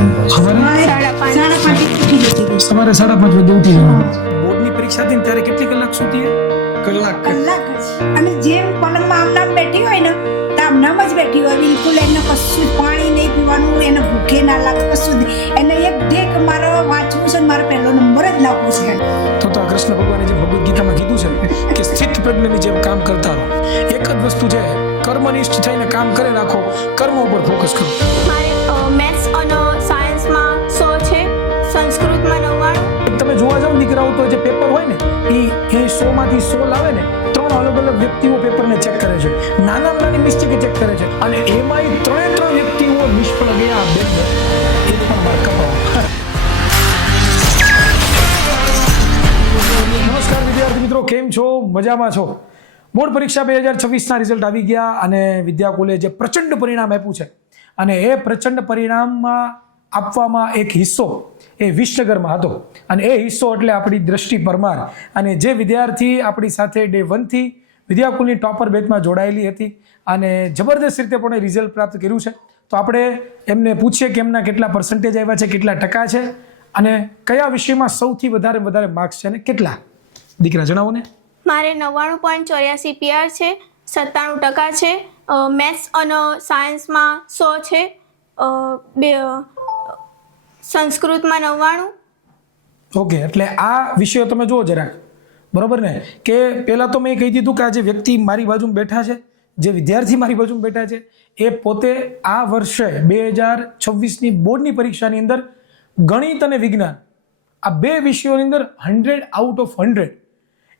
સવારે 5:30 વાગે ઉઠી જવાનું. બોર્ડની પરીક્ષા હતી ને ત્યારે કેટલી કલાક સૂતી? કલાક જ. અને જેમ પલંગમાં આમનામ બેઠી હોય ને તો આમનામ જ બેઠી હોય, બિલકુલ એને કશું જ પાણી નહીં પીવાનું, એને ભૂખે ના લાગે, કશું જ નહીં. એને એક દે કે મારે વાંચવું છે ને મારે પહેલો નંબર જ લાવવો છે. તો આ કૃષ્ણ ભગવાને જે ભગવદ ગીતામાં કીધું છે કે સ્થિત પ્રજ્ઞની જેમ કામ કરતા રહો. એક જ વસ્તુ છે, કર્મનિષ્ઠ થઈને કામ કરે રાખો, કર્મ ઉપર ફોકસ કરો. મારે મેથ્સ અને સાયન્સમાં 100 છે, સંસ્કૃતમાં 99. તમે જોવા જાવ દીકરાઓ તો જે પેપર હોય ને એ 100 માંથી 100 લાવે ને, 3 અલગ અલગ વ્યક્તિઓ પેપરને ચેક કરે છે, નાનામાં નાની મિસ્ટેક ચેક કરે છે, અને એમાંય 3 વ્યક્તિઓ નિષ્ફળ ગયા. બે એ પણ માર્ક કપાવો. નમસ્કાર વિદ્યાર્થી મિત્રો, કેમ છો? મજામાં છો? બોર્ડ પરીક્ષા 2026ના રિઝલ્ટ આવી ગયા અને વિદ્યા કોલેજે પ્રચંડ પરિણામ આપ્યું છે, અને એ પ્રચંડ પરિણામમાં આપવામાં એક હિસ્સો એ વિસનગરમાં હતો, અને એ હિસ્સો એટલે આપણી દ્રષ્ટિ પરમાર. અને જે વિદ્યાર્થી આપણી સાથે ડે 1 થી વિદ્યાકુલની ટોપર બેચમાં જોડાયેલી હતી અને જબરદસ્ત રીતે પણ રિઝલ્ટ પ્રાપ્ત કર્યું છે, તો આપણે એમને પૂછીએ કે એમના કેટલા પર્સન્ટેજ આવ્યા છે, કેટલા ટકા છે, અને કયા વિષયમાં સૌથી વધારે માર્ક્સ છે અને કેટલા. દીકરા જણાવો ને. મારે 99.84 PR છે, 97% છે. મેથ્સ અને સાયન્સમાં 100 છે, સંસ્કૃતમાં 99. ઓકે, એટલે આ વિષયો તમે જુઓ જરાક, બરોબર ને? કે પહેલાં તો મેં કહી દીધું કે આ જે વ્યક્તિ મારી બાજુમાં બેઠા છે, જે વિદ્યાર્થી મારી બાજુમાં બેઠા છે, એ પોતે આ વર્ષે 2026ની બોર્ડની પરીક્ષાની અંદર ગણિત અને વિજ્ઞાન આ બે વિષયોની અંદર 100 આઉટ ઓફ 100.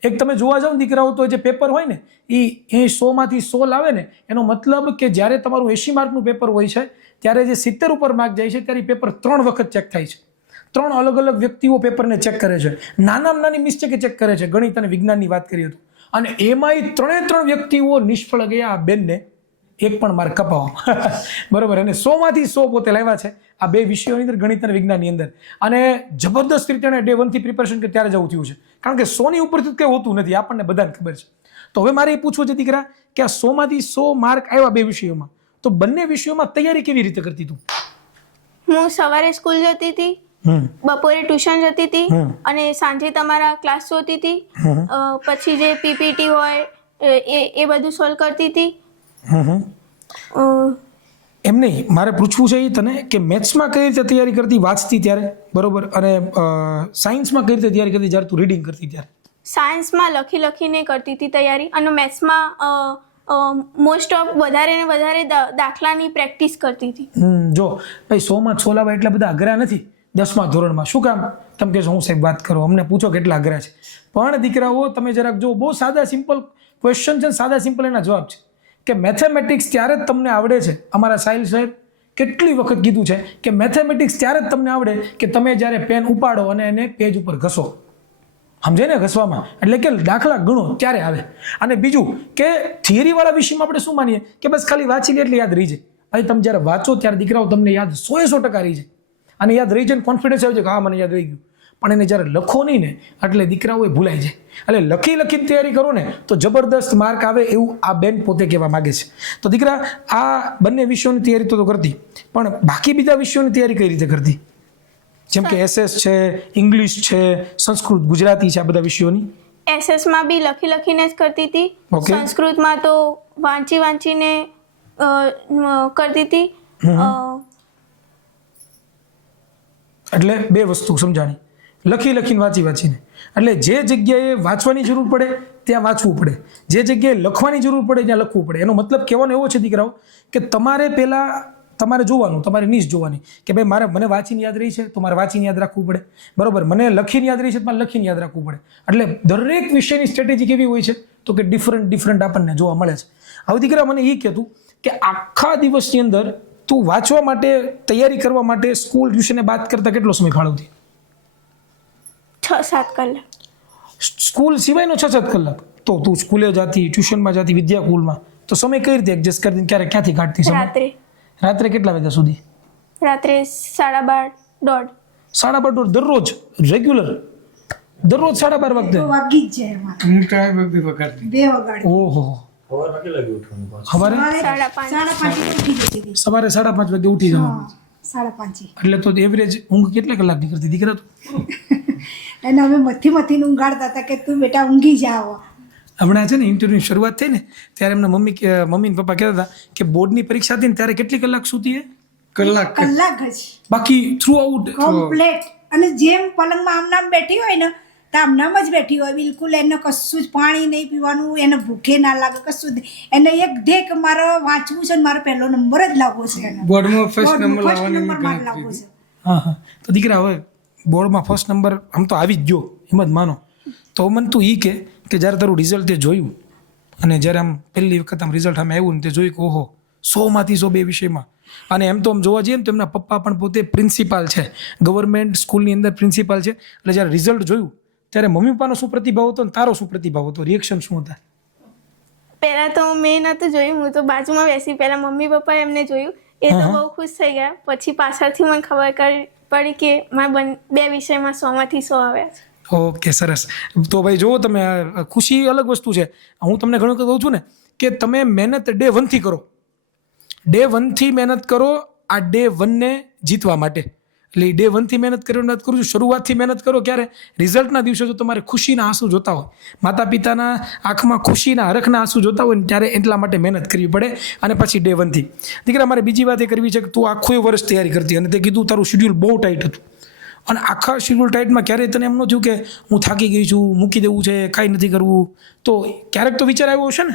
એક તમે જોવા જાઓ દીકરાઓ તો જે પેપર હોય ને એ 100 માંથી 100 લાવે ને, એનો મતલબ કે જ્યારે તમારું 80 માર્કનું પેપર હોય છે ત્યારે જે 70 ઉપર માર્ક જાય છે ત્યારે પેપર 3 વખત ચેક થાય છે. 3 અલગ અલગ વ્યક્તિઓ પેપરને ચેક કરે છે, નાનામાં નાની મિસ્ટેક ચેક કરે છે. ગણિત અને વિજ્ઞાનની વાત કરીએ તો, અને એમાંય 3 વ્યક્તિઓ નિષ્ફળ ગયા. આ બેનને એક પણ માર્ક કપાવો. બરોબર. અને 100 માંથી 100 પોતે લાવ્યા છે આ બે વિષયોની અંદર, ગણિત અને વિજ્ઞાનની અંદર. અને જબરદસ્ત રીતે ડે 1 થી પ્રિપેરેશન કે ત્યારે જવું થયું છે, કારણ કે 100 ની ઉપરથી કંઈ હોતું નથી, આપણને બધાને ખબર છે. તો હવે મારે એ પૂછવું છે દીકરા કે આ 100 માંથી 100 માર્ક આવ્યા બે વિષયોમાં, તો બંને વિષયોમાં તૈયારી કેવી રીતે કરતી તું? હું સવારે સ્કૂલ જતી હતી, બપોરે ટ્યુશન જતી હતી, અને સાંજે તમારા ક્લાસ જોતી હતી. પછી જે પીપીટી હોય એ બધું સોલ્વ કરતી હતી. એમ નહીં, મારે પૂછવું છે એ તને કે મેથ્સમાં કઈ રીતે તૈયારી કરતી વાંચતી ત્યારે, બરોબર, અને સાયન્સમાં કઈ રીતે તૈયારી કરતી જ્યારે તું રીડિંગ કરતી ત્યારે? સાયન્સમાં લખીને કરતી હતી તૈયારી, અને મેથ્સમાં મોસ્ટ ઓફ વધારે ને વધારે દાખલાની પ્રેક્ટિસ કરતી હતી. જો ભાઈ 100 માં 100 લાવવા એટલા બધા અઘરા નથી 10મા ધોરણમાં. શું કામ? તમે કહેશો હું સાહેબ વાત કરો, અમને પૂછો કેટલા અઘરા છે. પણ દીકરાઓ તમે જરાક જો, બહુ સાદા સિમ્પલ ક્વેશ્ચન છે, સાદા સિમ્પલ એના જવાબ છે. કે મેથેમેટિક્સ ત્યારે જ તમને આવડે છે, અમારા સાહિલ સાહેબ કેટલી વખત કીધું છે કે મેથેમેટિક્સ ત્યારે જ તમને આવડે કે તમે જ્યારે પેન ઉપાડો અને એને પેજ ઉપર ઘસો. સમજે ને? ઘસવામાં એટલે કે દાખલા ગણો ત્યારે આવે. અને બીજું કે થિયરીવાળા વિષયમાં આપણે શું માનીએ કે બસ ખાલી વાંચી લે એટલે યાદ રહી જાય. ભાઈ તમે જ્યારે વાંચો ત્યારે દીકરાઓ તમને યાદ 100% રહી જાય, અને યાદ રહી જાય, કોન્ફિડન્સ આવે છે કે હા મને યાદ રહી ગયું. પણ એને જ્યારે લખો નહીં ને એટલે દીકરાઓ એ ભૂલાઈ જાય. એટલે લખીને તૈયારી કરો ને તો જબરદસ્ત માર્ક આવે, એવું આ બેન પોતે કહેવા માગે છે. તો દીકરા આ બંને વિષયોની તૈયારી તો કરતી, પણ બાકી બીજા વિષયોની તૈયારી કઈ રીતે કરતી? જેમ કે SS છે, ઇંગ્લિશ છે, સંસ્કૃત, ગુજરાતી છે, આ બધા વિષયોની. SS માં બી લખીને જ કરતી હતી. સંસ્કૃતમાં તો વાંચીને કરતી હતી. એટલે બે વસ્તુ સમજાણી, લખીને વાંચીને. એટલે જે જગ્યાએ વાંચવાની જરૂર પડે ત્યાં વાંચવું પડે, જે જગ્યાએ લખવાની જરૂર પડે ત્યાં લખવું પડે. એનો મતલબ કહેવાનો એવો છે દીકરાઓ કે તમારે જોવાનું, તમારે નીચ જોવાની કે ભાઈ મને વાંચીને યાદ રહી છે તો મારે વાંચીને યાદ રાખવું પડે, બરોબર. મને લખીને યાદ રહી છે તો મારે લખીને યાદ રાખવું પડે. એટલે દરેક વિષયની સ્ટ્રેટેજી કેવી હોય છે તો કે ડિફરન્ટ આપણને જોવા મળે છે. હવે દીકરા મને એ કહેતું કે આખા દિવસની અંદર તું વાંચવા માટે, તૈયારી કરવા માટે સ્કૂલ ટ્યુશને બાદ કરતા કેટલો સમય ફાળવતી? 6-7 કલાક. સ્કૂલ સિવાયનો 6-7 કલાક? તો તું સ્કૂલે જતી, ટ્યુશનમાં જતી, વિદ્યાકુલમાં, તો સમય કઈ રીતે એડજસ્ટ કરતી? ક્યાંથી કાઢતી સમય? રાત્રે કેટલા વાગ્યા સુધી? રાત્રે 12:30. 12:30 દરરોજ રેગ્યુલર? દરરોજ 12:30 વાગે વાગી જ જાય અમારે. હું ટાઈમ બધી વગાડતી. 2 વાગે. ઓહો. સવારમાં કેટલા વાગે ઉઠવાનું? સવારે 5:30. 5:30 ઉઠી જતી હતી. સવારે 5:30 વાગે ઉઠી જવાનું. 5:30. એટલે તો એવરેજ ઊંઘ કેટલા કલાકની કરતી દીકરા તું? એને અમે મથીને ઊંઘાડતા હતા કે તું બેટા ઊંઘી જાવ. હમણાં છે ને ઇન્ટરવ્યુની શરૂઆત થઈ ને ત્યારે એમના મમ્મી ને પપ્પા કહેતા હતા કે બોર્ડની પરીક્ષા હતી ને ત્યારે કેટલી કલાક સૂતી હે? કલાક કલાક જ બાકી થ્રુ આઉટ કમ્પ્લેટ. અને જેમ પલંગમાં આમ નામ બેઠી હોય ને તો આમ નામ જ બેઠી હોય, બિલકુલ એને કશું જ પાણી નહીં પીવાનું, એને ભૂખે ના લાગે કશું જ નહીં. એને એક દે કે મારે વાંચવું છે ને મારો પહેલો નંબર જ લાવવો છે, એને બોર્ડમાં ફર્સ્ટ નંબર ફર્સ્ટ લાવવાની નંબર મારે ગણતરી. લાવવો છે. હા તો દીકરા હવે બોર્ડમાં ફર્સ્ટ નંબર આમ તો આવી જ ગયો એમ જ માનો. તો મને તું એ કે જ્યારે તારું રિઝલ્ટ તે જોયું અને જ્યારે આમ પહેલી વખત આમ રિઝલ્ટ આમ આવ્યું ને તે જોયું કે ઓહો 100માંથી 100 બે વિષયમાં, અને એમ તો આમ જોવા જઈએ ને તો એમના પપ્પા પણ પોતે પ્રિન્સિપાલ છે, ગવર્મેન્ટ સ્કૂલની અંદર પ્રિન્સિપાલ છે. એટલે જ્યારે રિઝલ્ટ જોયું ત્યારે મમ્મી પપ્પાનો શું પ્રતિભાવ હતો ને તારો શું પ્રતિભાવ હતો, રિએક્શન શું હતા? પહેલા તો મેં નહોતું જોયું, હું તો બાજુમાં બેસી, પહેલા મમ્મી પપ્પાએ એમને જોયું, એ તો બહુ ખુશ થઈ ગયા. પછી પાછળથી મને ખબર પડી કે મારા બે વિષયમાં 100માંથી 100 આવ્યા છે. ઓકે સરસ. તો ભાઈ જુઓ તમે, ખુશી અલગ વસ્તુ છે. હું તમને ઘણું કહું છું ને કે તમે મહેનત ડે 1થી કરો, ડે 1થી મહેનત કરો આ ડે 1ને જીતવા માટે. એટલે ડે 1થી મહેનત કરું છું, શરૂઆતથી મહેનત કરો. ક્યારે? રિઝલ્ટના દિવસે જો તમારે ખુશીના આંસુ જોતા હોય, માતા પિતાના આંખમાં ખુશીના હરખના આંસુ જોતા હોય ને ત્યારે એટલા માટે મહેનત કરવી પડે. અને પછી ડે 1થી દીકરા મારે બીજી વાત એ કરવી છે કે તું આખું વર્ષ તૈયારી કરતી અને તે કીધું તારું શેડ્યુલ બહુ ટાઈટ હતું, અને આખા શેડ્યુલ ટાઈટમાં ક્યારેય તને એમ ન થયું કે હું થાકી ગઈ છું, મૂકી દેવું છે, કાંઈ નથી કરવું? તો ક્યારેક તો વિચાર આવ્યો હશે ને?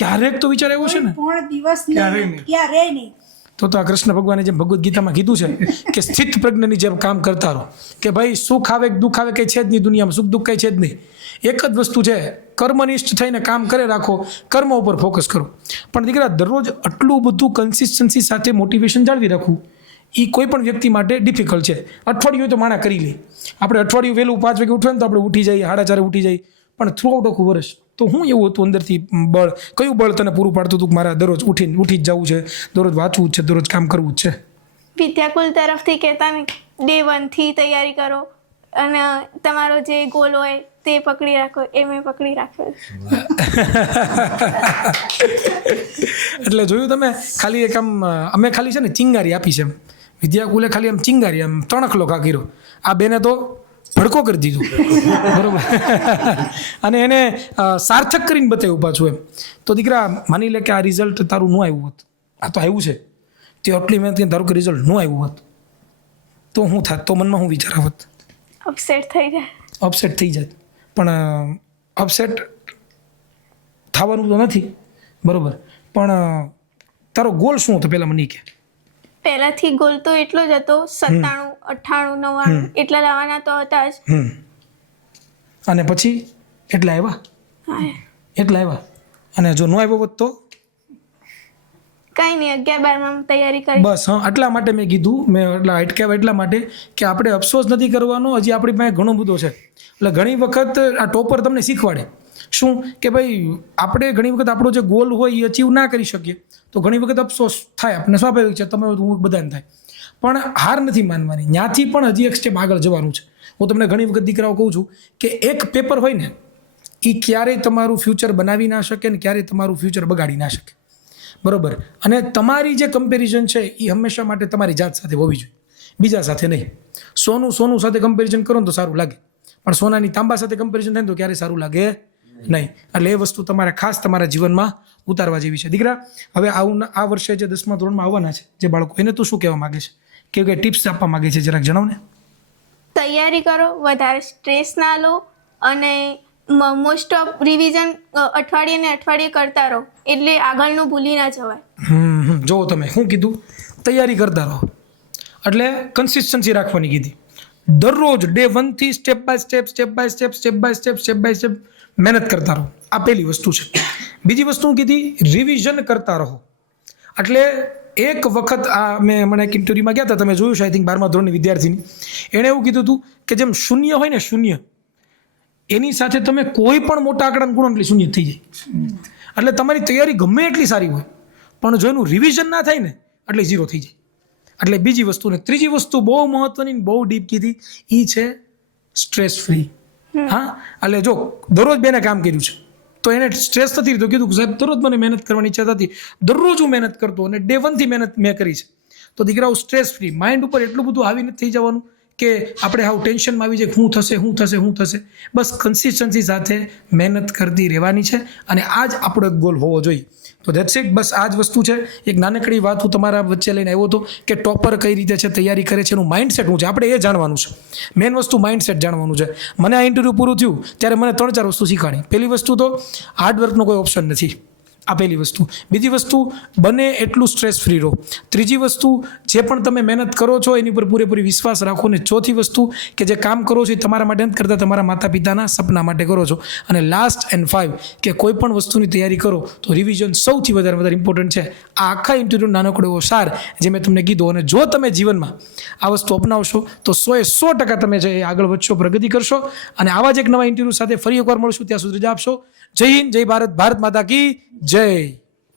ક્યારેક તો વિચાર આવ્યો છે ને? પણ દિવસ ક્યારે નહીં. તો આ કૃષ્ણ ભગવાને જેમ ભગવદ્ ગીતામાં કીધું છે કે સ્થિત પ્રજ્ઞની જેમ કામ કરતા રહો, કે ભાઈ સુખ આવે કે દુઃખ આવે કંઈ છે જ નહીં દુનિયામાં, સુખ દુઃખ કંઈ છે જ નહીં. એક જ વસ્તુ છે, કર્મનિષ્ઠ થઈને કામ કરે રાખો, કર્મ ઉપર ફોકસ કરો. પણ દીકરા દરરોજ આટલું બધું કન્સિસ્ટન્સી સાથે મોટિવેશન જાળવી રાખવું એ કોઈ પણ વ્યક્તિ માટે ડિફિકલ્ટ છે. અઠવાડિયું તો માણા કરી લે, આપણે અઠવાડિયું વહેલું 5 વાગે ઉઠે ને તો આપણે ઉઠી જઈએ, 4:30 ઉઠી જાય, પણ થ્રુ આઉટ આખું વર્ષ તો હું એવું હતું અંદરથી બળ, કયું બળ તને પૂરું પાડતું હતું કે મારા દરરોજ ઉઠી જ જવું છે, દરરોજ વાંચવું જ છે, દરરોજ કામ કરવું જ છે? વિદ્યાકુલ તરફથી કહેતા ને ડે 1થી તૈયારી કરો અને તમારો જે ગોલ હોય તે પકડી રાખો, એ મેં પકડી રાખ્યો. એટલે જોયું તમે, ખાલી એક આમ અમે ખાલી છે ને ચિંગારી આપી છે એમ, વિદ્યાકુલે ખાલી આમ ચિંગારી આમ તણખલો કાકીરો, આ બેને તો ભડકો કરી દીધું. બરોબર. અને એને સાર્થક કરીને બતાવ્યું પાછું એમ. તો દીકરા માની લે કે આ રિઝલ્ટ તારું ન આવ્યું હોત, આ તો આવ્યું છે, તે આટલી મહેનત કરીને તારું કે રિઝલ્ટ ન આવ્યું હોત તો શું થાત? તો મનમાં શું વિચાર આવત? અપસેટ થઈ જાય. અપસેટ થઈ જાય. પણ અપસેટ થવાનું તો નથી, બરોબર, પણ તારો ગોલ શું હતો પહેલાં મને કે? પહેલાથી ગોલ તો એટલો જ હતો, 97, 98, 99 એટલા લાવવાના તો હતા જ. અને પછી એટલા આવ્યા? હા, એટલા આવ્યા. અને જો ન આવ્યો હોત તો? કાંઈ નહીં, 11, 12માં તૈયારી કરી. બસ હા, એટલા માટે મેં કીધું, મેં એટલા અટકાવ્યા એટલા માટે કે આપણે અફસોસ નથી કરવાનો, હજી આપણી પાસે ઘણો બધો છે. એટલે ઘણી વખત આ ટોપર તમને શીખવાડે શું કે ભાઈ આપણે ઘણી વખત આપણો જે ગોલ હોય એ અચીવ ના કરી શકીએ તો ઘણી વખત અફસોસ થાય, આપણને સ્વાભાવિક છે, તમે બધાને થાય. પણ હાર નથી માનવાની, ત્યાંથી પણ હજી એક સ્ટેપ આગળ જવાનું છે. હું તમને ઘણી વખત દીકરાઓ કહું છું કે એક પેપર હોય ને એ ક્યારેય તમારું ફ્યુચર બનાવી ના શકે ને ક્યારેય તમારું ફ્યુચર બગાડી ના શકે, બરોબર? અને તમારી જે કમ્પેરિઝન છે એ હંમેશા માટે તમારી જાત સાથે હોવી જોઈએ, બીજા સાથે નહીં. સોનું સાથે કમ્પેરિઝન કરો ને તો સારું લાગે, પણ સોનાની તાંબા સાથે કમ્પેરિઝન થાય તો ક્યારેય સારું લાગે નહીં. એટલે એ વસ્તુ તમારે ખાસ તમારા જીવનમાં ઉતારવા જેવી છે. દીકરા હવે આ વર્ષે જે 10મા ધોરણમાં આવવાના છે જે બાળકો, એને તું શું કહેવા માગે છે, કે ટિપ્સ આપવા માગે છે, જરાક જણાવ ને. તૈયારી કરો, વધારે સ્ટ્રેસ ના લો અને મોસ્ટ ઓફ રિવિઝન અઠવાડિયે કરતા રહો, એટલે આગળનું ભૂલી ના જવાય. જો તમે શું કીધું, તૈયારી કરતા રહો એટલે કન્સિસ્ટન્સી રાખવાની કીધી. દરરોજ ડે 1થી સ્ટેપ બાય સ્ટેપ મહેનત કરતા રહો, આ પહેલી વસ્તુ છે. બીજી વસ્તુ કીધી રિવિઝન કરતા રહો. એટલે એક વખત આ મને એક ઇન્ટરવ્યુમાં ગયા હતા, તમે જોયું છે આઈ થિંક 12મા ધોરણની વિદ્યાર્થીની, એણે એવું કીધું હતું કે જેમ શૂન્ય હોય ને, શૂન્ય એની સાથે તમે કોઈ પણ મોટા આંકડાનું ગુણો એટલે શૂન્ય થઈ જાય. એટલે તમારી તૈયારી ગમે એટલી સારી હોય પણ જો એનું રિવિઝન ના થાય ને એટલે 0 થઈ જાય. એટલે બીજી વસ્તુ ને ત્રીજી વસ્તુ બહુ મહત્વની, બહુ ડીપ કીધી, એ છે સ્ટ્રેસ ફ્રી. હા, એટલે જો દરરોજ બેને કામ કર્યું છે તો એને સ્ટ્રેસ નથી તો કીધું કે સાહેબ દરરોજ મને મહેનત કરવાની ઈચ્છા હતી, દરરોજ હું મહેનત કરતો અને ડે 1થી મહેનત મેં કરી છે. તો દીકરાઓ સ્ટ્રેસ ફ્રી માઇન્ડ ઉપર એટલું બધું આવી નથી થઈ જવાનું કે આપણે હાવ ટેન્શનમાં આવી જાય શું થશે. બસ કન્સિસ્ટન્સી સાથે મહેનત કરતી રહેવાની છે અને આ જ આપણો એક ગોલ હોવો જોઈએ. તો ધેટ્સ ઇટ. બસ આ જ વસ્તુ છે. એક નાનકડી વાત હું તમારા વચ્ચે લઈને આવ્યો હતો કે ટોપર કઈ રીતે છે, તૈયારી કરે છે, એનું માઇન્ડસેટ શું છે, આપણે એ જાણવાનું છે. મેઇન વસ્તુ માઇન્ડસેટ જાણવાનું છે. મને આ ઇન્ટરવ્યૂ પૂરું થયું ત્યારે મને 3-4 વસ્તુ શીખવાડી. પહેલી વસ્તુ તો હાર્ડવર્કનો કોઈ ઓપ્શન નથી. આ પહેલી વસ્તુ. બીજી વસ્તુ, બને એટલું સ્ટ્રેસ ફ્રી રહો. ત્રીજી વસ્તુ, જે પણ તમે મહેનત કરો છો એની પર પૂરેપૂરી વિશ્વાસ રાખો. અને ચોથી વસ્તુ, કે જે કામ કરો છો એ તમારા માટે નથી કરતા, તમારા માતા પિતાના સપના માટે કરો છો. અને લાસ્ટ એન્ડ 5, કે કોઈ પણ વસ્તુની તૈયારી કરો તો રિવિઝન સૌથી વધારે ઇમ્પોર્ટન્ટ છે. આ આખા ઇન્ટરવ્યૂ નાનકડો એવો સાર જે મેં તમને કીધું. અને જો તમે જીવનમાં આ વસ્તુ અપનાવશો તો 100% તમે જે આગળ વધશો, પ્રગતિ કરશો. અને આવા જ એક નવા ઇન્ટરવ્યૂ સાથે ફરી એકવાર મળશું. ત્યાં સુધી રજા આપશો. જય હિન્દ, જય ભારત, ભારત માતા કી જય.